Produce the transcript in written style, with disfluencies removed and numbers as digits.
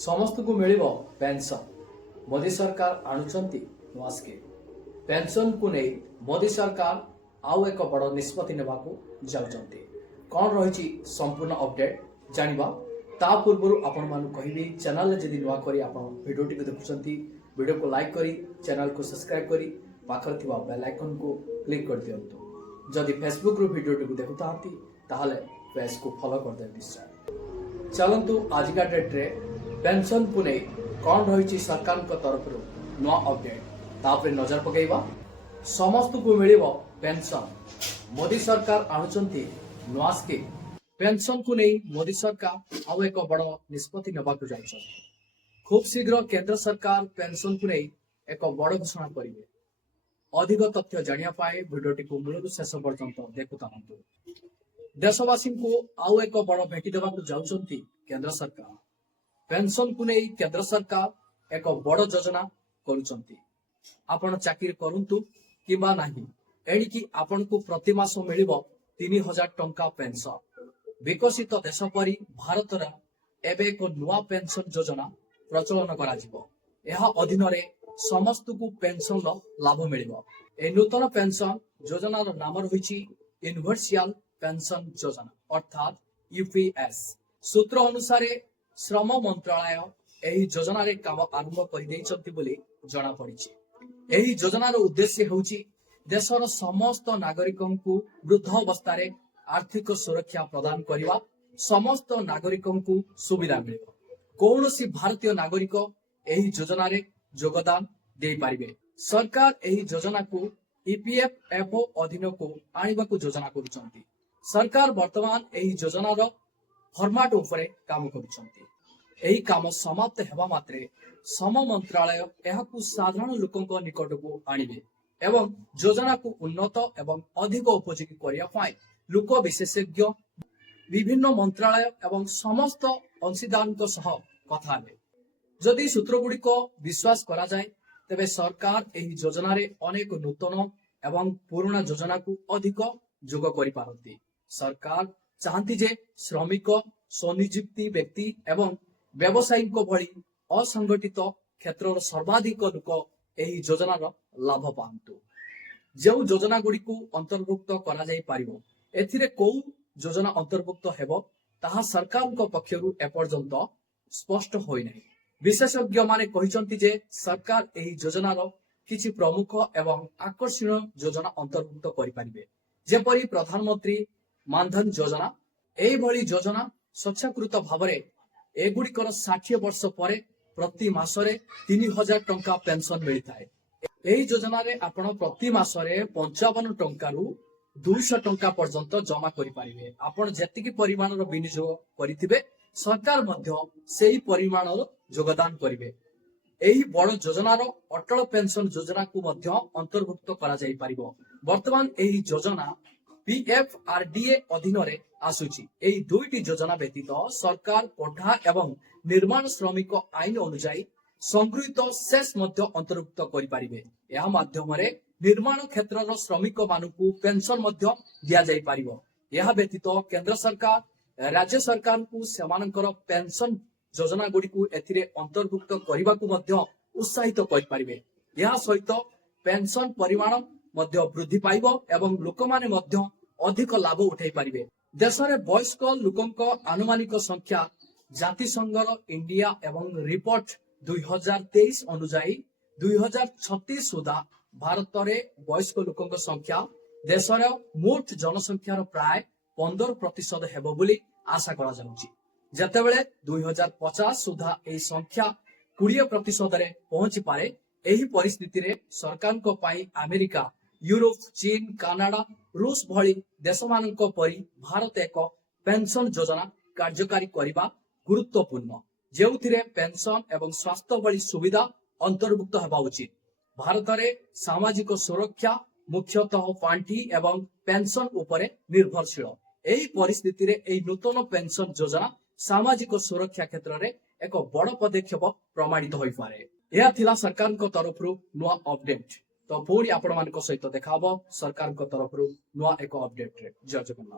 समस्त को मिलिबो पेंशन। मोदी सरकार आणुचंती नुआ स्कीम। पेंशन को नहीं मोदी सरकार आउ एक बड़ निष्पत्ति नेबाकू जाउचंती। कौन रही संपूर्ण अपडेट जानिबा ता पूर्व आपण मानु कहबी चैनल जदि नुआ करी आपण वीडियो टी देखुचंती वीडियो को लाइक करी चैनल को सब्सक्राइब करी पाखर थिबा बेल आइकन को क्लिक कर दियंतु। जदि फेसबुक रो वीडियो टी देखुतांती ताहाले पेज को फॉलो कर दे निश्चय। चलंतु आज का डेट रे पेंशन को नहीं कौन रही सरकार तरफ नुआ अपडेट तापर नजर पकईबा। समस्त को मिलिबो पेंशन। मोदी सरकार आणुचंती नुआ स्कीम। पेंशन को नहीं मोदी सरकार आउ एक बड़ निष्पत्ति नेबाकू जाइछन। खूब शीघ्र केंद्र सरकार पेंशन को नहीं एक बड़ घोषणा करेंगे। अधिक तथ्य जानिया पाए वीडियोटी को मूल शेष पर्यंत देखुतांतु। देशवासी को आउ एक बड़ भेटी देबाकू जाउचंती केंद्र सरकार। पेंशन को नहीं केंद्र सरकार एक बड़ योजना करुचंती। आपण चाकरी करंतु किबा नाही एणिकी आपण को प्रति मास मिलिबो 3000 टंका पेंशन। विकसित देश परी भारत एबे एक नुआ पेंशन योजना प्रचलन करा जिवो। एहा अधीन रे समस्त को पेंशन लाभ मिलिबो। ए नूतन पेंशन योजना नाम रहिछि यूनिवर्सल पेंशन योजना अर्थात यूपीएस। सूत्र अनुसार श्रम मंत्रालय एही योजना रे काम आरंभ कर दैछंती बोली जणा पड़िछि। एही योजनार उद्देश्य होउछि देशर समस्त नागरिकों को वृद्ध अवस्था आर्थिक सुरक्षा प्रदान करवा। समस्त नागरिकों को सुविधा मिलिबो। कौनसी भारतीय नागरिक एही योजना रे योगदान दे पारिबे। सरकार एही योजना को ईपीएफओ अधीन को आनिबा को योजना करुचंती। सरकार वर्तमान एही योजनार फॉर्मेट उपरे काम करुचंती। एही काम समाप्त हेबा मात्रे श्रम मंत्रालय एहाकू साधारण लोकंक निकट को आनिबे एवं योजना को उन्नत एवं अधिक उपयोगी करिया पाए लोक विशेषज्ञ विभिन्न मंत्रालय एवं समस्त अंशीदारों सह कथा हेबे। जदि सूत्र गुड़िक विश्वास करा जाए तेबे सरकार एही योजना रे अनेक नूतन एवं पुराना योजना को अधिक जोग करि पारंती। सरकार चाहती जे श्रमिक स्वनियुक्ति व्यक्ति एवं व्यवसायी भली असंगठित क्षेत्र सर्वाधिक लोक एही योजनार लाभ पांतु। जो योजना गुड़ी को अंतर्भुक्त करा जाई पारिबो एथिरे को योजना अंतर्भुक्त हेबो ताहा सरकार पक्षरु एपर्यंत स्पष्ट होई नै। विशेषज्ञ माने कहिसंती जे सरकार एही योजनार किछि प्रमुख एवं आकर्षणीय योजना अंतर्भुक्त करि पारिबे। जेपरि प्रधानमंत्री मानधन योजना एही भली योजना स्वच्छाकृत भावरे एगुड़िकर 60 वर्ष पर प्रति मासरे 3000 टंका पेंशन मिलता है। यही योजना रे आपण प्रति मासरे 55 टंकारु 200 टंका पर्यंत जमा करि पारिबे। आपण जेतिकी परिमाणर विनियोग करिथिबे सरकार मध्य सेही परिमाणर योगदान करिवे। एही बड़ योजनार अटल पेंशन योजना को मध्य अंतर्भुक्त करा जाई पारिबो। वर्तमान एही योजना पीएफआरडीए अधीन रे आसुची। एही दुईटी योजना व्यतीत सरकार पढ़ा एवं निर्माण श्रमिक आईन अनुसार संगृहीत शेष मध्य अंतर्भुक्त करि पारिबे। एहा माध्यम रे निर्माण क्षेत्रर श्रमिक मानकु पेंशन मध्य दिया जाई पारिबो। एहा व्यतीत केंद्र सरकार राज्य सरकार को सेमानकर पेंशन योजना गुडी को एथिरे अंतर्भुक्त करिबाकू मध्य उत्साहित करि पारिबे। एहा सहित पेंशन परिमाण मध्य वृद्धि पाइबो एवं लोकमाने मध्य अधिक लाभ उठाई पारिबे। देश रे वयस्क लोकंक आनुमानिक संख्या जातिसंघर इंडिया एवं रिपोर्ट 2023 अनुसार 2036 सुधा भारत रे वयस्क लोकंक संख्या देशर मोट जनसंख्यार प्राय 15% हेबो बोली आशा करा जाउची। जेतेबेले 2050 सुधा एही संख्या 20% रे पहुंची पारे। एही परिस्थिति रे सरकार को पाई अमेरिका यूरोप चीन कनाडा रूस भली देश मानक परी भारत एक पेंशन योजना कार्यकारी करने गुरुत्वपूर्ण जेउथिरे पेंशन एवं स्वास्थ्य भली सुविधा अंतर्भुक्त हेबा उचित। भारत रे सामाजिक सुरक्षा मुख्यतः पांठी एवं पेंशन उपरे निर्भरशील। एही परिस्थिति रे एही नूतन पेंशन योजना सामाजिक सुरक्षा क्षेत्र रे एक बड़ पदक्षेप प्रमाणित होई पारे। यह थिला सरकार तरफ नुआ अपडेट। तो पुणी आपण मान सहित देखा सरकार तरफ नुआ एक अपडेट रे। जय जगन्नाथ।